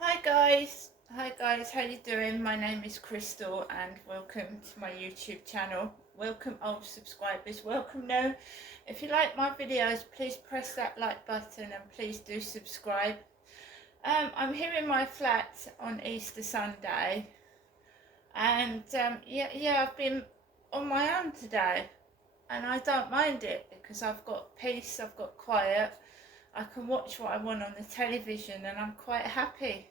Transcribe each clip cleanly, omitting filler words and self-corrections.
Hi guys, how you doing? My name is Crystal and welcome to my YouTube channel. Welcome old subscribers, welcome new. If you like my videos, please press that like button and please do subscribe. I'm here in my flat on Easter Sunday and I've been on my own today and I don't mind it because I've got peace, I've got quiet. I can watch what I want on the television and I'm quite happy.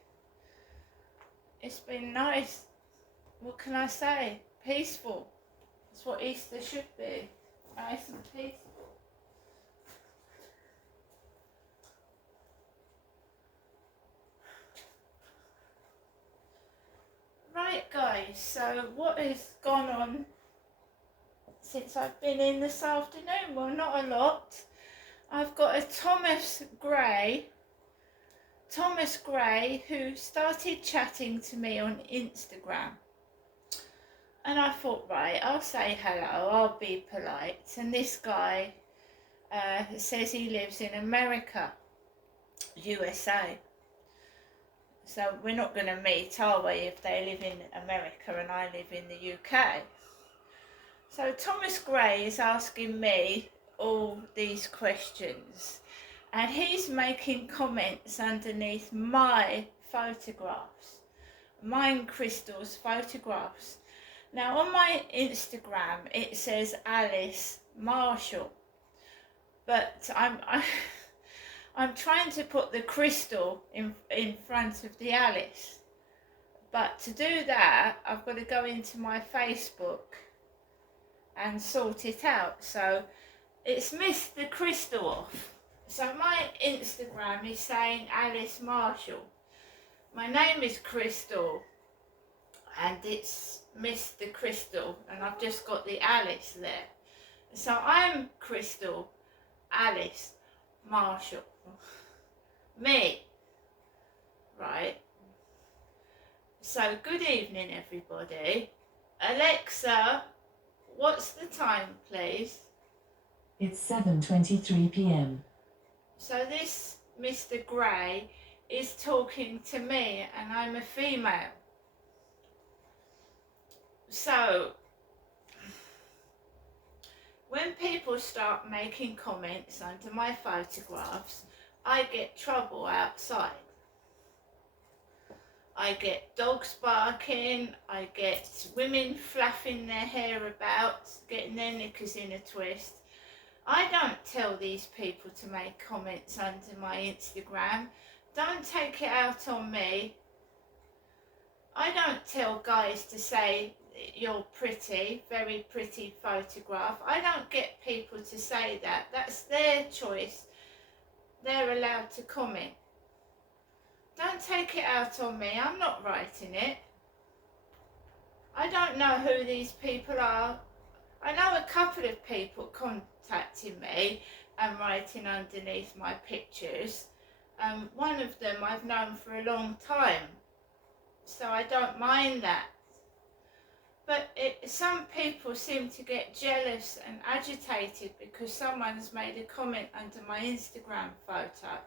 It's been nice. What can I say? Peaceful. That's what Easter should be. Nice and peaceful. Right guys, so what has gone on since I've been in this afternoon? Well, not a lot. I've got a Thomas Gray who started chatting to me on Instagram. And I thought, right, I'll say hello, I'll be polite. And this guy says he lives in America, USA. So we're not going to meet, are we, if they live in America and I live in the UK? So Thomas Gray is asking me all these questions and he's making comments underneath my photographs, mine Crystal's photographs. Now on my Instagram it says Alice Marshall, but I'm trying to put the Crystal in front of the Alice. But to do that, I've got to go into my Facebook and sort it out. So it's missed the Crystal off. So my Instagram is saying Alice Marshall. My name is Crystal and it's missed the Crystal and I've just got the Alice there. So I'm Crystal Alice Marshall. Me. Right. So good evening everybody. Alexa, what's the time please? It's 7:23 p.m. So this Mr. Gray is talking to me and I'm a female. So when people start making comments under my photographs, I get trouble outside. I get dogs barking, I get women fluffing their hair about, getting their knickers in a twist. I don't tell these people to make comments under my Instagram. Don't take it out on me. I don't tell guys to say you're pretty, very pretty photograph. I don't get people to say that. That's their choice. They're allowed to comment. Don't take it out on me. I'm not writing it. I don't know who these people are. I know a couple of people contacting me and writing underneath my pictures. One of them I've known for a long time, so I don't mind that. But some people seem to get jealous and agitated because someone's made a comment under my Instagram photo.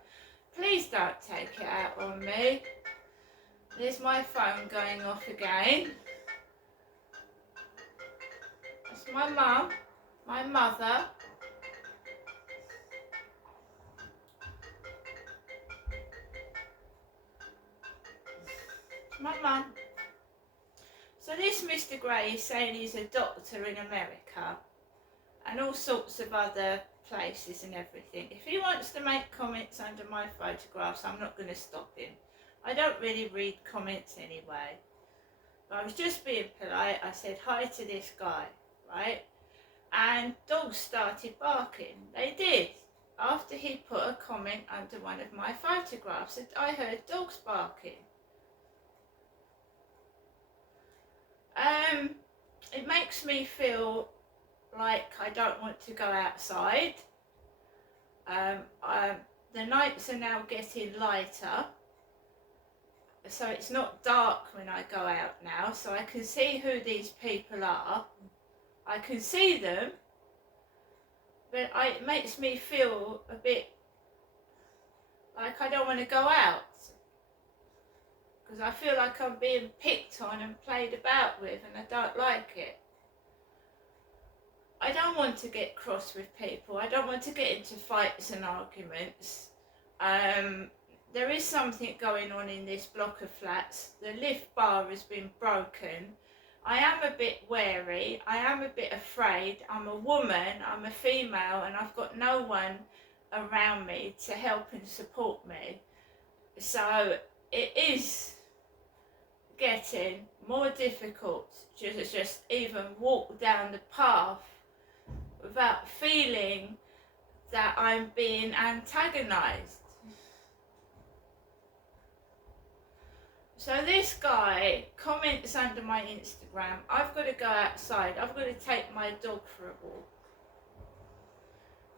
Please don't take it out on me. There's my phone going off again. That's my mum, my mother. My mum. So this Mr. Gray is saying he's a doctor in America and all sorts of other places and everything. If he wants to make comments under my photographs, I'm not going to stop him. I don't really read comments anyway. But I was just being polite. I said hi to this guy, right? And dogs started barking. They did. After he put a comment under one of my photographs, I heard dogs barking. It makes me feel like I don't want to go outside. The nights are now getting lighter, so it's not dark when I go out now, so I can see who these people are. I can see them, but it makes me feel a bit like I don't want to go out. because I feel like I'm being picked on and played about with, and I don't like it. I don't want to get cross with people. I don't want to get into fights and arguments. There is something going on in this block of flats. The lift bar has been broken. I am a bit wary. I am a bit afraid. I'm a woman, I'm a female, and I've got no one around me to help and support me. So it is getting more difficult to just even walk down the path without feeling that I'm being antagonized. So this guy comments under my Instagram, I've got to go outside, I've got to take my dog for a walk.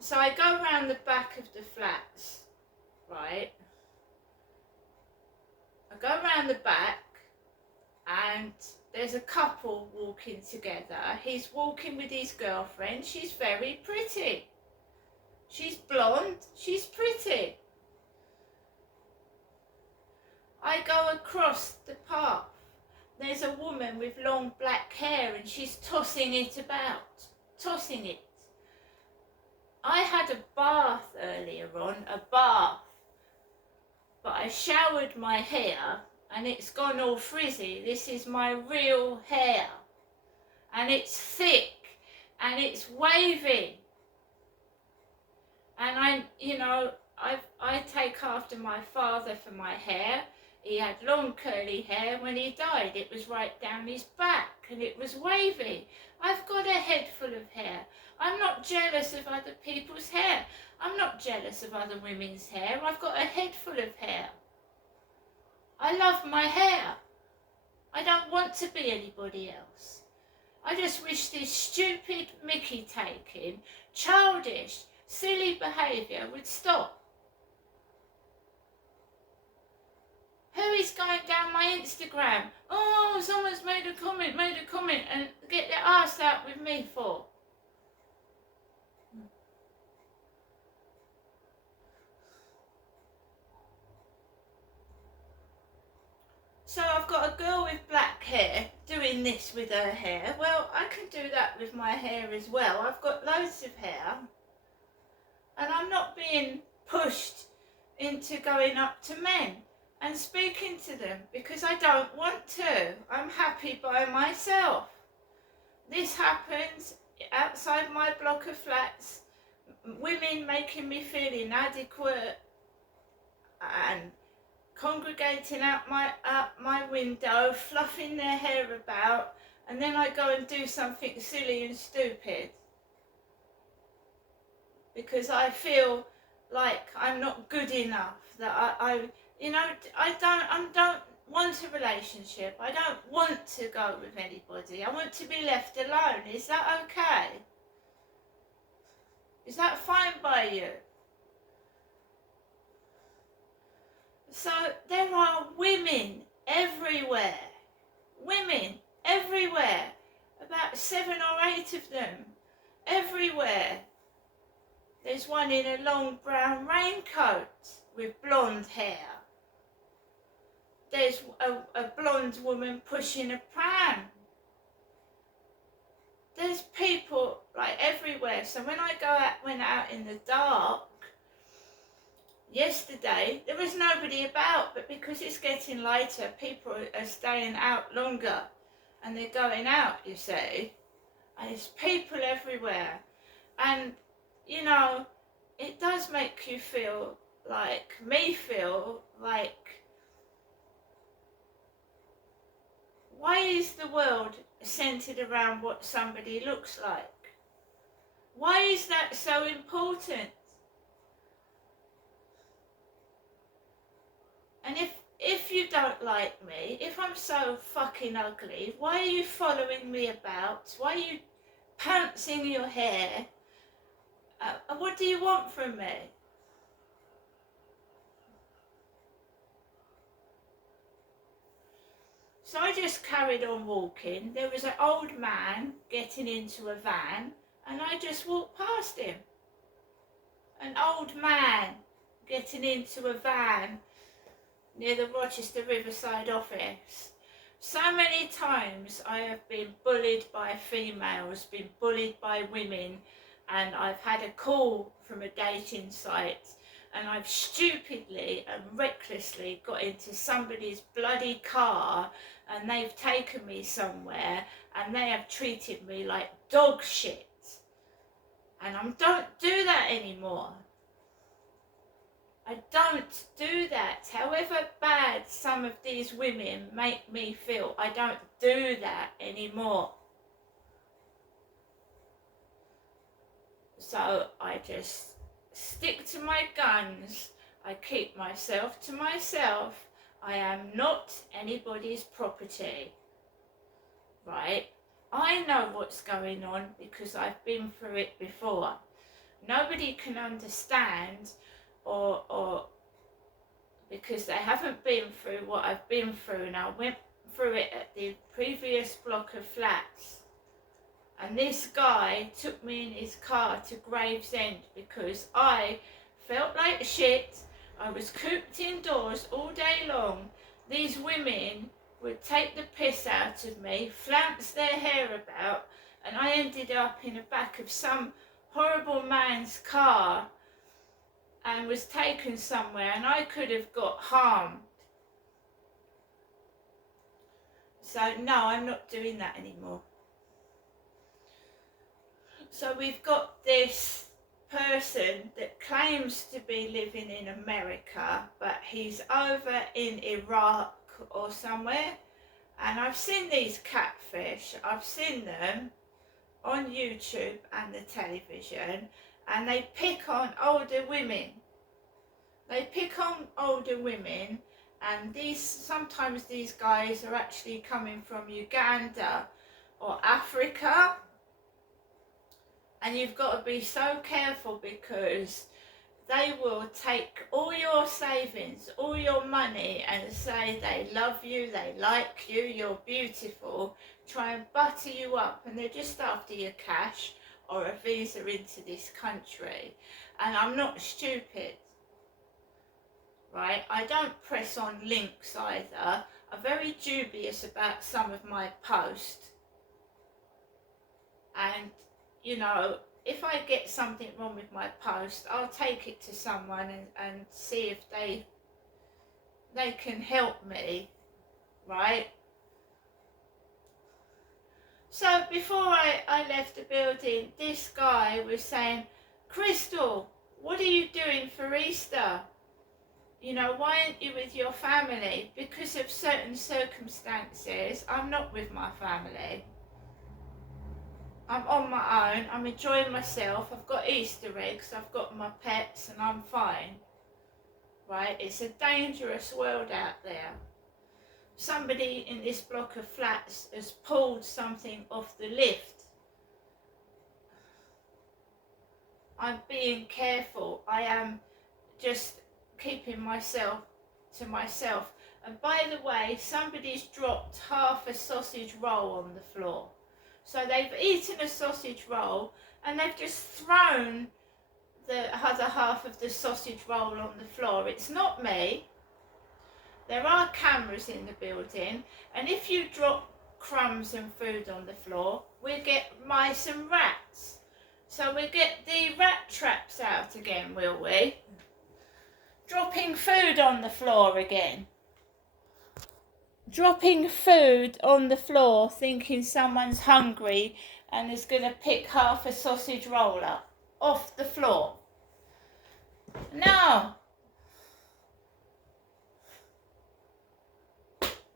So I go around the back of the flats, right? I go around the back and there's a couple walking together. He's walking with his girlfriend. She's very pretty. She's blonde, she's pretty. I go across the path. There's a woman with long black hair and she's tossing it about, tossing it. I had a bath earlier on, a bath, but I showered my hair and it's gone all frizzy. This is my real hair and it's thick and it's wavy. And I take after my father for my hair. He had long curly hair. When he died, it was right down his back and it was wavy. I've got a head full of hair. I'm not jealous of other people's hair. I'm not jealous of other women's hair. I've got a head full of hair. I love my hair. I don't want to be anybody else. I just wish this stupid mickey taking, childish, silly behaviour would stop. Who is going down my Instagram? Oh, someone's made a comment and get their arse out with me for? So I've got a girl with black hair doing this with her hair. Well, I can do that with my hair as well. I've got loads of hair. And I'm not being pushed into going up to men and speaking to them because I don't want to. I'm happy by myself. This happens outside my block of flats. Women making me feel inadequate and congregating out my window, fluffing their hair about, and then I go and do something silly and stupid because I feel like I'm not good enough, that I don't want a relationship. I don't want to go with anybody. I want to be left alone. Is that okay? Is that fine by you? So there are women everywhere. Women everywhere. About 7 or 8 of them. Everywhere. There's one in a long brown raincoat with blonde hair. There's a blonde woman pushing a pram. There's people like everywhere. So when I went out in the dark yesterday, there was nobody about, but because it's getting lighter, people are staying out longer and they're going out, you see. And there's people everywhere. And it does make you feel like, why is the world centered around what somebody looks like? Why is that so important? And if you don't like me, if I'm so fucking ugly, why are you following me about? Why are you pantsing your hair? What do you want from me? So I just carried on walking. There was an old man getting into a van and I just walked past him. An old man getting into a van near the Rochester Riverside office. So many times I have been bullied by females, been bullied by women, and I've had a call from a dating site, and I've stupidly and recklessly got into somebody's bloody car, and they've taken me somewhere and they have treated me like dog shit. And I don't do that anymore. I don't do that. However bad some of these women make me feel, I don't do that anymore. So I just stick to my guns. I keep myself to myself. I am not anybody's property. Right? I know what's going on because I've been through it before. Nobody can understand or because they haven't been through what I've been through, and I went through it at the previous block of flats. And this guy took me in his car to Gravesend because I felt like shit. I was cooped indoors all day long. These women would take the piss out of me, flounce their hair about, and I ended up in the back of some horrible man's car and was taken somewhere, and I could have got harmed. So no, I'm not doing that anymore. So we've got this person that claims to be living in America, but he's over in Iraq or somewhere, and I've seen these catfish. I've seen them on YouTube and the television, and they pick on older women. They pick on older women, and sometimes these guys are actually coming from Uganda or Africa, and you've got to be so careful because they will take all your savings, all your money, and say they love you, they like you, you're beautiful, try and butter you up, and they're just after your cash or a visa into this country. And I'm not stupid, right? I don't press on links either. I'm very dubious about some of my posts, and you know, if I get something wrong with my post, I'll take it to someone and see if they can help me, right? So before I left the building, this guy was saying, Crystal, what are you doing for Easter? You know, why aren't you with your family? Because of certain circumstances, I'm not with my family. I'm on my own, I'm enjoying myself, I've got Easter eggs, I've got my pets, and I'm fine. Right? It's a dangerous world out there. Somebody in this block of flats has pulled something off the lift. I'm being careful. I am just keeping myself to myself. And by the way, somebody's dropped half a sausage roll on the floor. So they've eaten a sausage roll and they've just thrown the other half of the sausage roll on the floor. It's not me. There are cameras in the building, and if you drop crumbs and food on the floor, we get mice and rats. So we get the rat traps out again, will we? Dropping food on the floor again. Dropping food on the floor, thinking someone's hungry and is going to pick half a sausage roll up off the floor. No.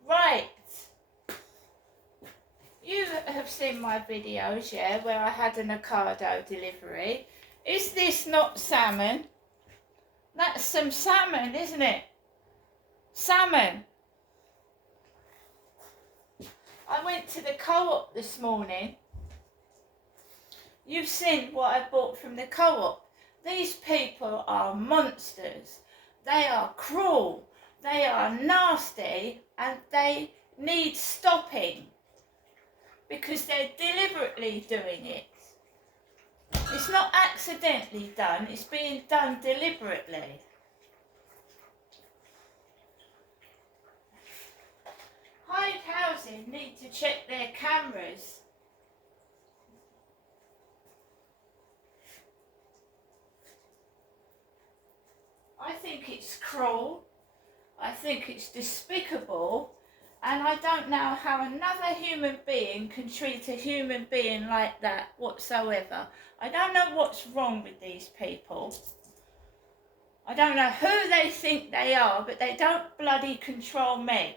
Right. You have seen my videos, yeah, where I had an Ocado delivery. Is this not salmon? That's some salmon, isn't it? Salmon. I went to the Co-op this morning. You've seen what I bought from the Co-op. These people are monsters. They are cruel. They are nasty, and they need stopping because they're deliberately doing it. It's not accidentally done, it's being done deliberately. Hyde Housing need to check their cameras. I think it's cruel. I think it's despicable. And I don't know how another human being can treat a human being like that whatsoever. I don't know what's wrong with these people. I don't know who they think they are, but they don't bloody control me.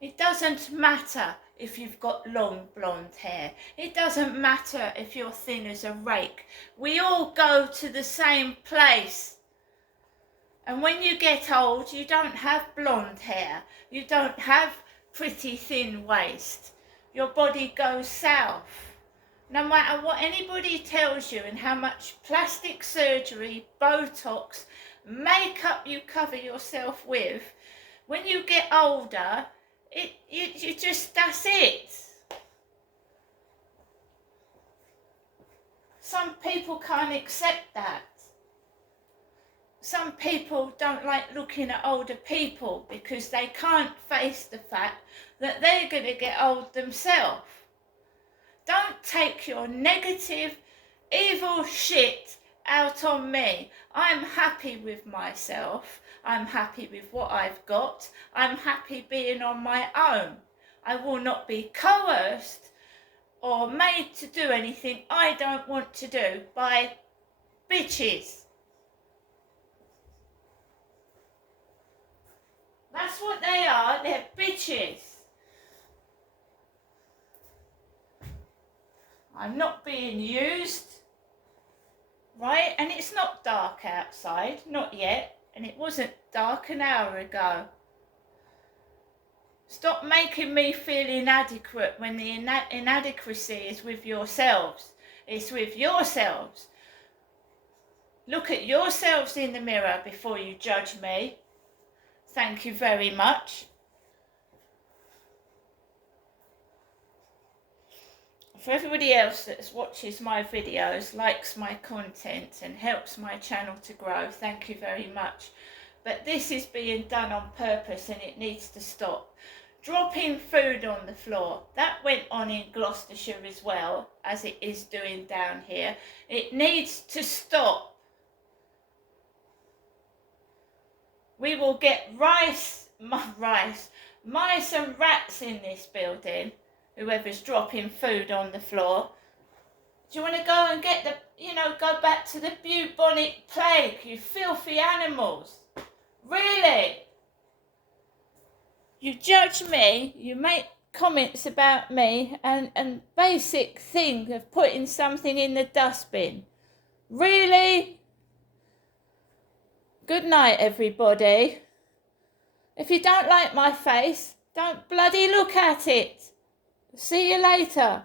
It doesn't matter if you've got long blonde hair. It doesn't matter if you're thin as a rake. We all go to the same place. And when you get old, you don't have blonde hair. You don't have pretty thin waist. Your body goes south. No matter what anybody tells you and how much plastic surgery, Botox, makeup you cover yourself with, when you get older, you just, that's it. Some people can't accept that. Some people don't like looking at older people because they can't face the fact that they're going to get old themselves. Don't take your negative, evil shit out on me. I'm happy with myself. I'm happy with what I've got. I'm happy being on my own. I will not be coerced or made to do anything I don't want to do by bitches. That's what they are, they're bitches. I'm not being used, right? And it's not dark outside, not yet. And it wasn't dark an hour ago. Stop making me feel inadequate when the inadequacy is with yourselves. It's with yourselves. Look at yourselves in the mirror before you judge me. Thank you very much. For everybody else that watches my videos, likes my content and helps my channel to grow, thank you very much. But this is being done on purpose and it needs to stop. Dropping food on the floor, that went on in Gloucestershire as well, as it is doing down here. It needs to stop. We will get mice and rats in this building. Whoever's dropping food on the floor. Do you want to go and get go back to the bubonic plague, you filthy animals? Really? You judge me, you make comments about me, and basic thing of putting something in the dustbin. Really? Good night, everybody. If you don't like my face, don't bloody look at it. See you later.